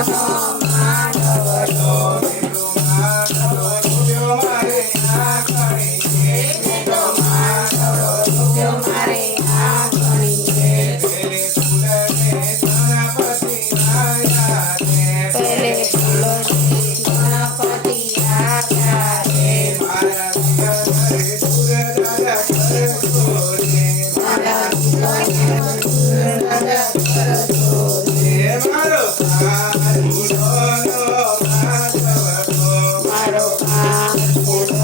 Gaza. down.